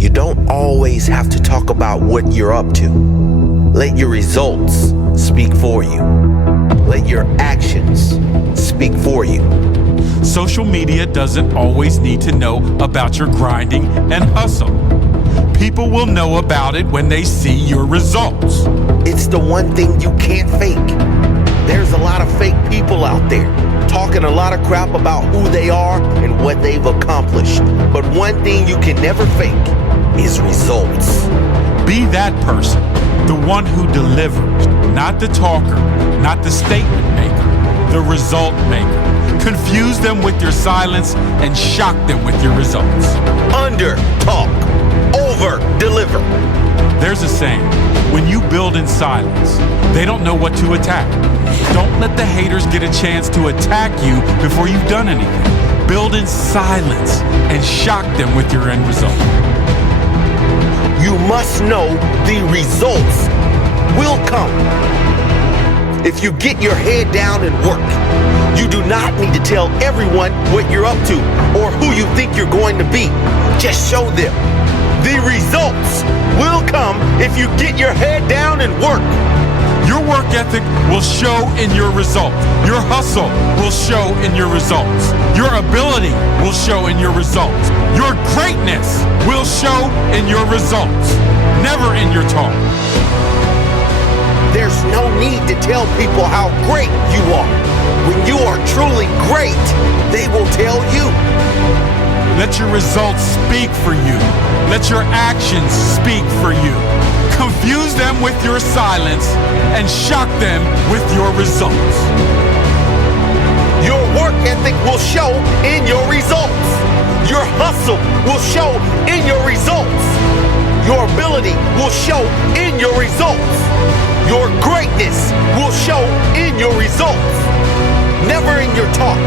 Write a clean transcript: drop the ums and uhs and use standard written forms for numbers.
You don't always have to talk about what you're up to. Let your results speak for you. Let your actions speak for you. Social media doesn't always need to know about your grinding and hustle. People will know about it when they see your results. It's the one thing you can't fake. There's a lot of fake people out there talking a lot of crap about who they are and what they've accomplished. But one thing you can never fake is results. Be that person, the one who delivers, not the talker, not the statement maker, the result maker. Confuse them with your silence and shock them with your results. Under talk, over deliver. There's a saying, when you build in silence, they don't know what to attack. Don't let the haters get a chance to attack you before you've done anything. Build in silence and shock them with your end result. You must know the results will come. If you get your head down and work, you do not need to tell everyone what you're up to or who you think you're going to be. Just show them. The results will come if you get your head down and work. Your work ethic will show in your result. Your hustle will show in your results. Your ability will show in your results. Your greatness will show in your results, never in your talk. There's no need to tell people how great you are. When you are truly great, they will tell you. Let your results speak for you. Let your actions speak for you. Confuse them with your silence and shock them with your results. Your work ethic will show in your results. Your hustle will show in your results. Your ability will show in your results. Your greatness will show in your results. Never in your talk.